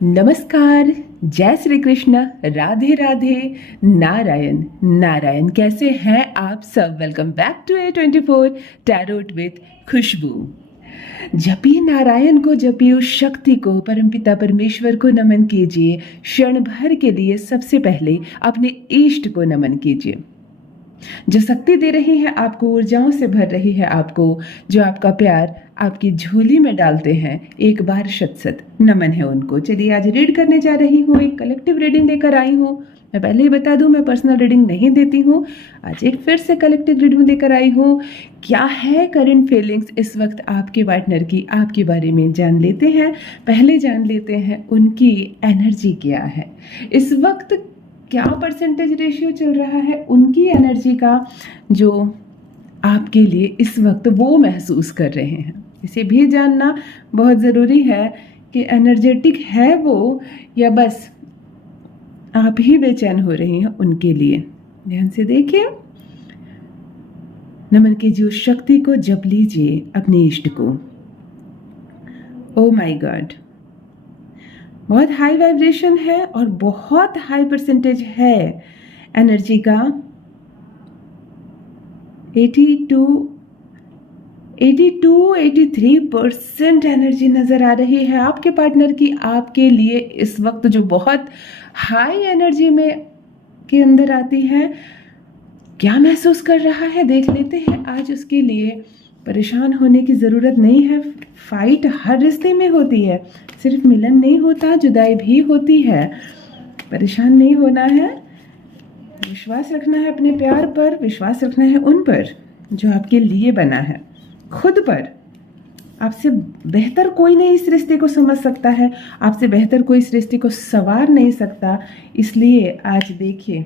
नमस्कार। जय श्री कृष्ण। राधे राधे। नारायण नारायण। कैसे हैं आप सब? Welcome back to A24 tarot with Khushbu. जपिए नारायण को, जपिए उस शक्ति को, परमपिता परमेश्वर को नमन कीजिए। क्षण भर के लिए सबसे पहले अपने इष्ट को नमन कीजिए, जो शक्ति दे रही है आपको, ऊर्जाओं से भर रही है आपको, जो आपका प्यार आपकी झोली में डालते हैं। एक बार शत शत नमन है उनको। चलिए आज रीड करने जा रही हूँ, एक कलेक्टिव रीडिंग लेकर आई हूँ। मैं पहले ही बता दूं, मैं पर्सनल रीडिंग नहीं देती हूँ। आज एक फिर से कलेक्टिव रीडिंग लेकर आई हूँ। क्या है करंट फीलिंग्स इस वक्त आपके पार्टनर की, आपके बारे में जान लेते हैं। पहले जान लेते हैं उनकी एनर्जी क्या है इस वक्त, क्या परसेंटेज रेशियो चल रहा है उनकी एनर्जी का, जो आपके लिए इस वक्त वो महसूस कर रहे हैं। इसे भी जानना बहुत ज़रूरी है कि एनर्जेटिक है वो, या बस आप ही बेचैन हो रही हैं उनके लिए। ध्यान से देखिए। नमन कीजिए उस शक्ति को, जप लीजिए अपने इष्ट को। ओ माय गॉड, बहुत हाई वाइब्रेशन है और बहुत हाई परसेंटेज है एनर्जी का। 83% एनर्जी नज़र आ रही है आपके पार्टनर की आपके लिए इस वक्त, जो बहुत हाई एनर्जी में के अंदर आती है। क्या महसूस कर रहा है देख लेते हैं आज उसके लिए। परेशान होने की ज़रूरत नहीं है। फाइट हर रिश्ते में होती है, सिर्फ मिलन नहीं होता, जुदाई भी होती है। परेशान नहीं होना है, विश्वास रखना है अपने प्यार पर, विश्वास रखना है उन पर जो आपके लिए बना है, खुद पर। आपसे बेहतर कोई नहीं इस रिश्ते को समझ सकता है, आपसे बेहतर कोई इस रिश्ते को संवार नहीं सकता। इसलिए आज देखिए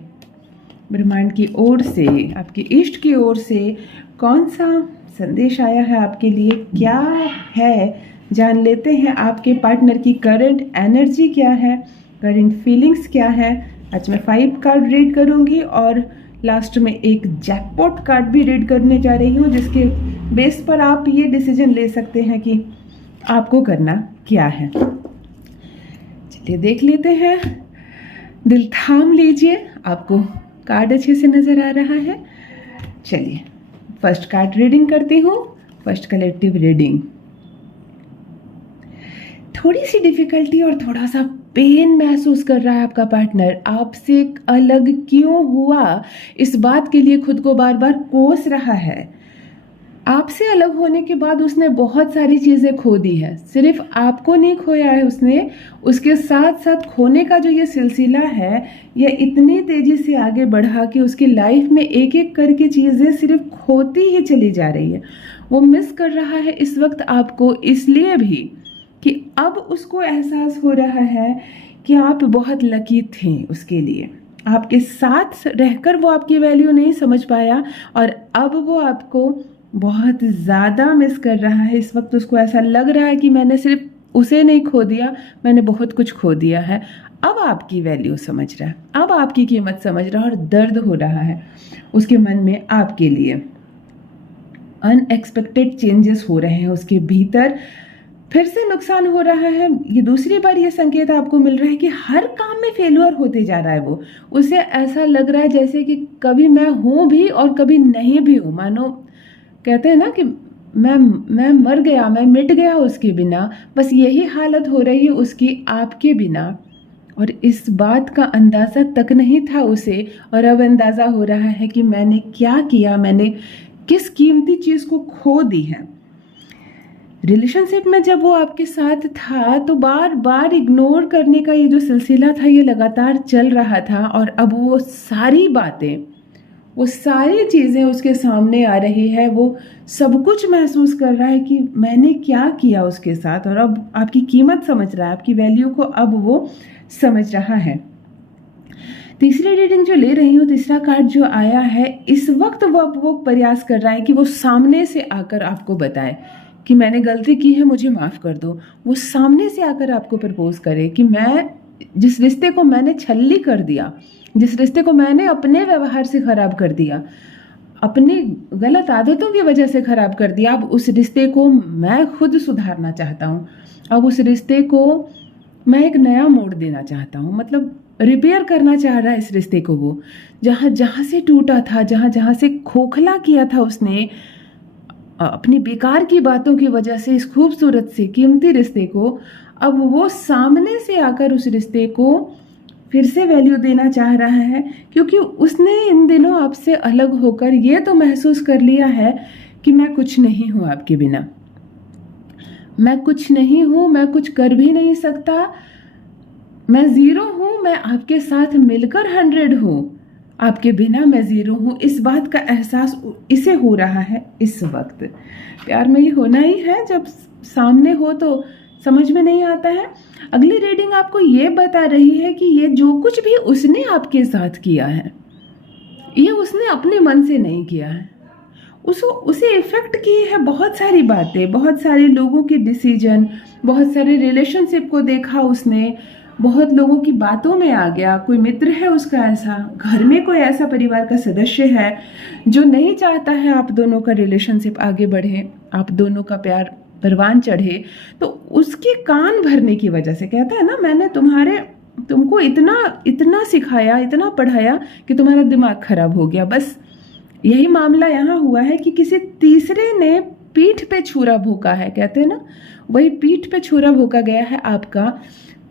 ब्रह्मांड की ओर से, आपके इष्ट की ओर से कौन सा संदेश आया है आपके लिए, क्या है जान लेते हैं। आपके पार्टनर की करंट एनर्जी क्या है, करंट फीलिंग्स क्या है। आज मैं 5 कार्ड रीड करूंगी और लास्ट में एक जैकपॉट कार्ड भी रीड करने जा रही हूँ, जिसके बेस पर आप ये डिसीजन ले सकते हैं कि आपको करना क्या है। चलिए देख लेते हैं। दिल थाम लीजिए, आपको कार्ड अच्छे से नज़र आ रहा है। चलिए फर्स्ट कार्ड रीडिंग करती हूँ, फर्स्ट कलेक्टिव रीडिंग। थोड़ी सी डिफिकल्टी और थोड़ा सा पेन महसूस कर रहा है आपका पार्टनर। आपसे अलग क्यों हुआ, इस बात के लिए खुद को बार बार कोस रहा है। आपसे अलग होने के बाद उसने बहुत सारी चीज़ें खो दी है। सिर्फ आपको नहीं खोया है उसने, उसके साथ साथ खोने का जो ये सिलसिला है, ये इतनी तेज़ी से आगे बढ़ा कि उसकी लाइफ में एक एक करके चीज़ें सिर्फ खोती ही चली जा रही है। वो मिस कर रहा है इस वक्त आपको, इसलिए भी कि अब उसको एहसास हो रहा है कि आप बहुत लकी थे उसके लिए। आपके साथ रहकर वो आपकी वैल्यू नहीं समझ पाया और अब वो आपको बहुत ज़्यादा मिस कर रहा है। इस वक्त उसको ऐसा लग रहा है कि मैंने सिर्फ उसे नहीं खो दिया, मैंने बहुत कुछ खो दिया है। अब आपकी वैल्यू समझ रहा है, अब आपकी कीमत समझ रहा है और दर्द हो रहा है उसके मन में आपके लिए। अनएक्सपेक्टेड चेंजेस हो रहे हैं उसके भीतर, फिर से नुकसान हो रहा है। ये दूसरी बार ये संकेत आपको मिल रहा है कि हर काम में फेल्यूर होते जा रहा है वो। उसे ऐसा लग रहा है जैसे कि कभी मैं हूँ भी और कभी नहीं भी हूँ। मानो कहते हैं ना कि मैं मर गया, मैं मिट गया उसके बिना। बस यही हालत हो रही है उसकी आपके बिना, और इस बात का अंदाज़ा तक नहीं था उसे, और अब अंदाज़ा हो रहा है कि मैंने क्या किया, मैंने किस कीमती चीज़ को खो दी है। रिलेशनशिप में जब वो आपके साथ था तो बार बार इग्नोर करने का ये जो सिलसिला था, ये लगातार चल रहा था, और अब वो सारी बातें, वो सारी चीज़ें उसके सामने आ रही है। वो सब कुछ महसूस कर रहा है कि मैंने क्या किया उसके साथ, और अब आपकी कीमत समझ रहा है, आपकी वैल्यू को अब वो समझ रहा है। तीसरी रीडिंग जो ले रही हूँ, तीसरा कार्ड जो आया है, इस वक्त वो प्रयास कर रहा है कि वो सामने से आकर आपको बताए कि मैंने गलती की है, मुझे माफ़ कर दो। वो सामने से आकर आपको प्रपोज करे कि मैं जिस रिश्ते को मैंने छल्ली कर दिया, जिस रिश्ते को मैंने अपने व्यवहार से ख़राब कर दिया, अपनी गलत आदतों की वजह से ख़राब कर दिया, अब उस रिश्ते को मैं खुद सुधारना चाहता हूँ। अब उस रिश्ते को मैं एक नया मोड़ देना चाहता हूँ, मतलब रिपेयर करना चाह रहा है इस रिश्ते को वो, जहाँ जहाँ से टूटा था, जहाँ जहाँ से खोखला किया था उसने अपनी बेकार की बातों की वजह से इस खूबसूरत से कीमती रिश्ते को, अब वो सामने से आकर उस रिश्ते को फिर से वैल्यू देना चाह रहा है, क्योंकि उसने इन दिनों आपसे अलग होकर ये तो महसूस कर लिया है कि मैं कुछ नहीं हूँ आपके बिना, मैं कुछ नहीं हूँ, मैं कुछ कर भी नहीं सकता, मैं ज़ीरो हूँ, मैं आपके साथ मिलकर 100 हूँ, आपके बिना मैं ज़ीरो हूँ। इस बात का एहसास इसे हो रहा है इस वक्त। प्यार में ये होना ही है, जब सामने हो तो समझ में नहीं आता है। अगली रीडिंग आपको ये बता रही है कि ये जो कुछ भी उसने आपके साथ किया है, ये उसने अपने मन से नहीं किया है, उसे इफेक्ट की है बहुत सारी बातें, बहुत सारे लोगों के डिसीजन, बहुत सारे रिलेशनशिप को देखा उसने, बहुत लोगों की बातों में आ गया। कोई मित्र है उसका ऐसा, घर में कोई ऐसा परिवार का सदस्य है जो नहीं चाहता है आप दोनों का रिलेशनशिप आगे बढ़े, आप दोनों का प्यार परवान चढ़े, तो उसके कान भरने की वजह से कहता है ना, मैंने तुमको इतना इतना सिखाया, इतना पढ़ाया कि तुम्हारा दिमाग खराब हो गया। बस यही मामला यहाँ हुआ है कि किसी तीसरे ने पीठ पे छुरा भोंका है, कहते हैं ना, वही पीठ पे छुरा भोंका गया है आपका।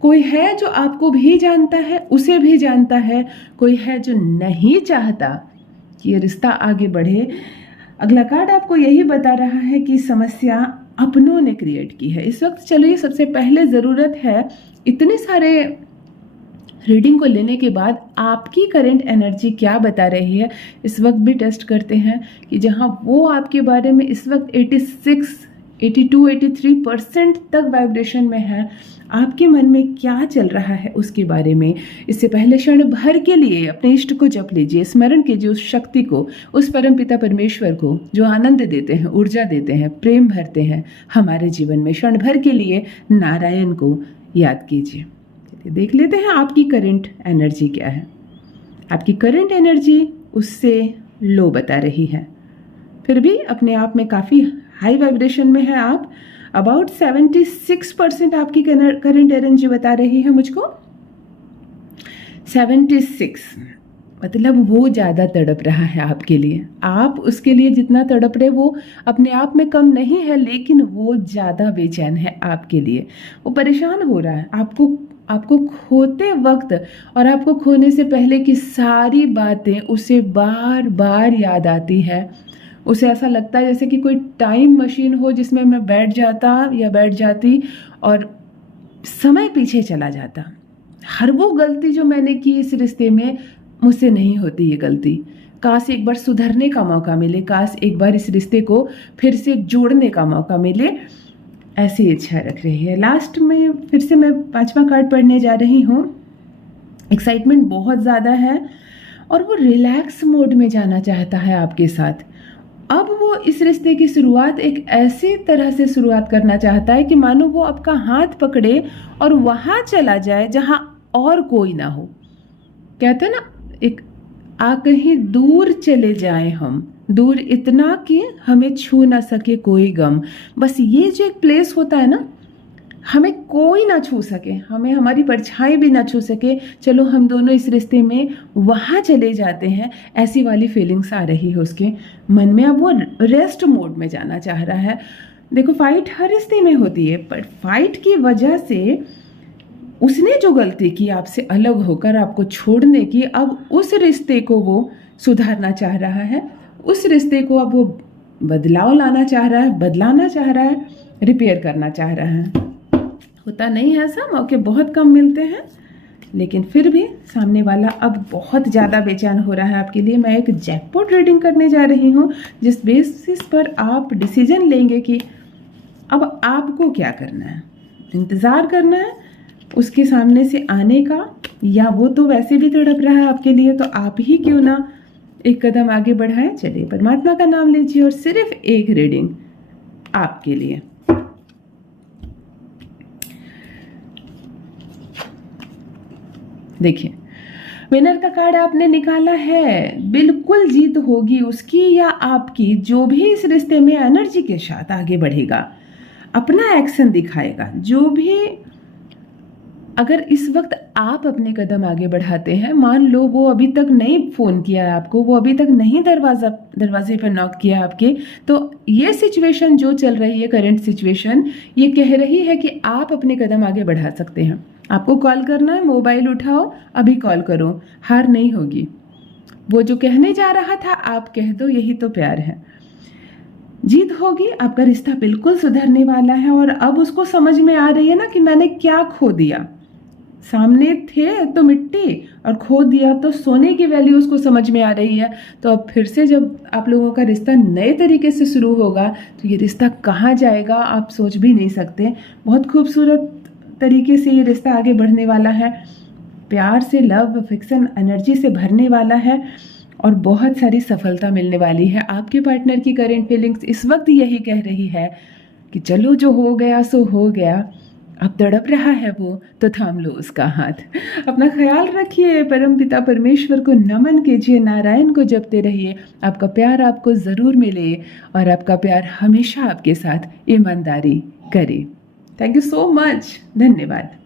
कोई है जो आपको भी जानता है, उसे भी जानता है, कोई है जो नहीं चाहता कि ये रिश्ता आगे बढ़े। अगला कार्ड आपको यही बता रहा है कि समस्या अपनों ने क्रिएट की है इस वक्त। चलिए, सबसे पहले ज़रूरत है, इतने सारे रीडिंग को लेने के बाद आपकी करंट एनर्जी क्या बता रही है इस वक्त भी टेस्ट करते हैं, कि जहां वो आपके बारे में इस वक्त 86, 82, 83% तक वाइब्रेशन में है, आपके मन में क्या चल रहा है उसके बारे में। इससे पहले क्षण भर के लिए अपने इष्ट को जप लीजिए, स्मरण कीजिए उस शक्ति को, उस परम पिता परमेश्वर को जो आनंद देते हैं, ऊर्जा देते हैं, प्रेम भरते हैं हमारे जीवन में। क्षण भर के लिए नारायण को याद कीजिए। देख लेते हैं आपकी करंट एनर्जी क्या है। आपकी करंट एनर्जी उससे लो बता रही है, फिर भी अपने आप में काफ़ी हाई वाइब्रेशन में है आप। अबाउट 76% आपकी करंट एनर्जी बता रही है मुझको। 76 मतलब वो ज़्यादा तड़प रहा है आपके लिए। आप उसके लिए जितना तड़प रहे वो अपने आप में कम नहीं है, लेकिन वो ज़्यादा बेचैन है आपके लिए। वो परेशान हो रहा है आपको खोते वक्त, और आपको खोने से पहले की सारी बातें उसे बार बार याद आती है। उसे ऐसा लगता है जैसे कि कोई टाइम मशीन हो जिसमें मैं बैठ जाता या बैठ जाती और समय पीछे चला जाता। हर वो गलती जो मैंने की इस रिश्ते में, मुझसे नहीं होती ये गलती। काश एक बार सुधरने का मौका मिले, काश एक बार इस रिश्ते को फिर से जोड़ने का मौका मिले, ऐसी इच्छा रख रही है। लास्ट में फिर से मैं 5वां कार्ड पढ़ने जा रही हूँ। एक्साइटमेंट बहुत ज़्यादा है और वो रिलैक्स मोड में जाना चाहता है आपके साथ। अब वो इस रिश्ते की शुरुआत एक ऐसी तरह से शुरुआत करना चाहता है कि मानो वो आपका हाथ पकड़े और वहाँ चला जाए जहाँ और कोई ना हो। कहते हैं ना, एक कहीं दूर चले जाएं हम, दूर इतना कि हमें छू ना सके कोई गम। बस ये जो एक प्लेस होता है ना, हमें कोई ना छू सके, हमें हमारी परछाई भी ना छू सके, चलो हम दोनों इस रिश्ते में वहाँ चले जाते हैं, ऐसी वाली फीलिंग्स आ रही है उसके मन में। अब वो रेस्ट मोड में जाना चाह रहा है। देखो, फाइट हर रिश्ते में होती है, पर फाइट की वजह से उसने जो गलती की आपसे अलग होकर आपको छोड़ने की, अब उस रिश्ते को वो सुधारना चाह रहा है। उस रिश्ते को अब वो बदलाव लाना चाह रहा है, बदलाना चाह रहा है, रिपेयर करना चाह रहा है। होता नहीं है ऐसा, मौके बहुत कम मिलते हैं, लेकिन फिर भी सामने वाला अब बहुत ज़्यादा बेचैन हो रहा है आपके लिए। मैं एक जैकपॉट रीडिंग करने जा रही हूँ, जिस बेसिस पर आप डिसीजन लेंगे कि अब आपको क्या करना है। इंतज़ार करना है उसके सामने से आने का, या वो तो वैसे भी तड़प रहा है आपके लिए, तो आप ही क्यों ना एक कदम आगे बढ़ाएं। चलिए, परमात्मा का नाम लीजिए और सिर्फ एक रीडिंग आपके लिए। देखिए, विनर का कार्ड आपने निकाला है। बिल्कुल जीत होगी उसकी या आपकी, जो भी इस रिश्ते में एनर्जी के साथ आगे बढ़ेगा, अपना एक्शन दिखाएगा, जो भी अगर इस वक्त आप अपने कदम आगे बढ़ाते हैं, मान लो वो अभी तक नहीं फ़ोन किया है आपको, वो अभी तक नहीं दरवाजे पर नॉक किया आपके, तो ये सिचुएशन जो चल रही है, करंट सिचुएशन, ये कह रही है कि आप अपने कदम आगे बढ़ा सकते हैं। आपको कॉल करना है, मोबाइल उठाओ, अभी कॉल करो, हार नहीं होगी। वो जो कहने जा रहा था आप कह दो, यही तो प्यार है। जीत होगी, आपका रिश्ता बिल्कुल सुधरने वाला है और अब उसको समझ में आ रही है ना कि मैंने क्या खो दिया। सामने थे तो मिट्टी और खो दिया तो सोने की वैल्यू उसको समझ में आ रही है। तो अब फिर से जब आप लोगों का रिश्ता नए तरीके से शुरू होगा तो ये रिश्ता कहाँ जाएगा आप सोच भी नहीं सकते। बहुत खूबसूरत तरीके से ये रिश्ता आगे बढ़ने वाला है, प्यार से, लव अफेक्शन एनर्जी से भरने वाला है और बहुत सारी सफलता मिलने वाली है। आपके पार्टनर की करंट फीलिंग्स इस वक्त यही कह रही है कि चलो जो हो गया सो हो गया, अब तड़प रहा है वो तो थाम लो उसका हाथ। अपना ख्याल रखिए, परमपिता परमेश्वर को नमन कीजिए, नारायण को जपते रहिए। आपका प्यार आपको ज़रूर मिले और आपका प्यार हमेशा आपके साथ ईमानदारी करे। थैंक यू सो मच, धन्यवाद।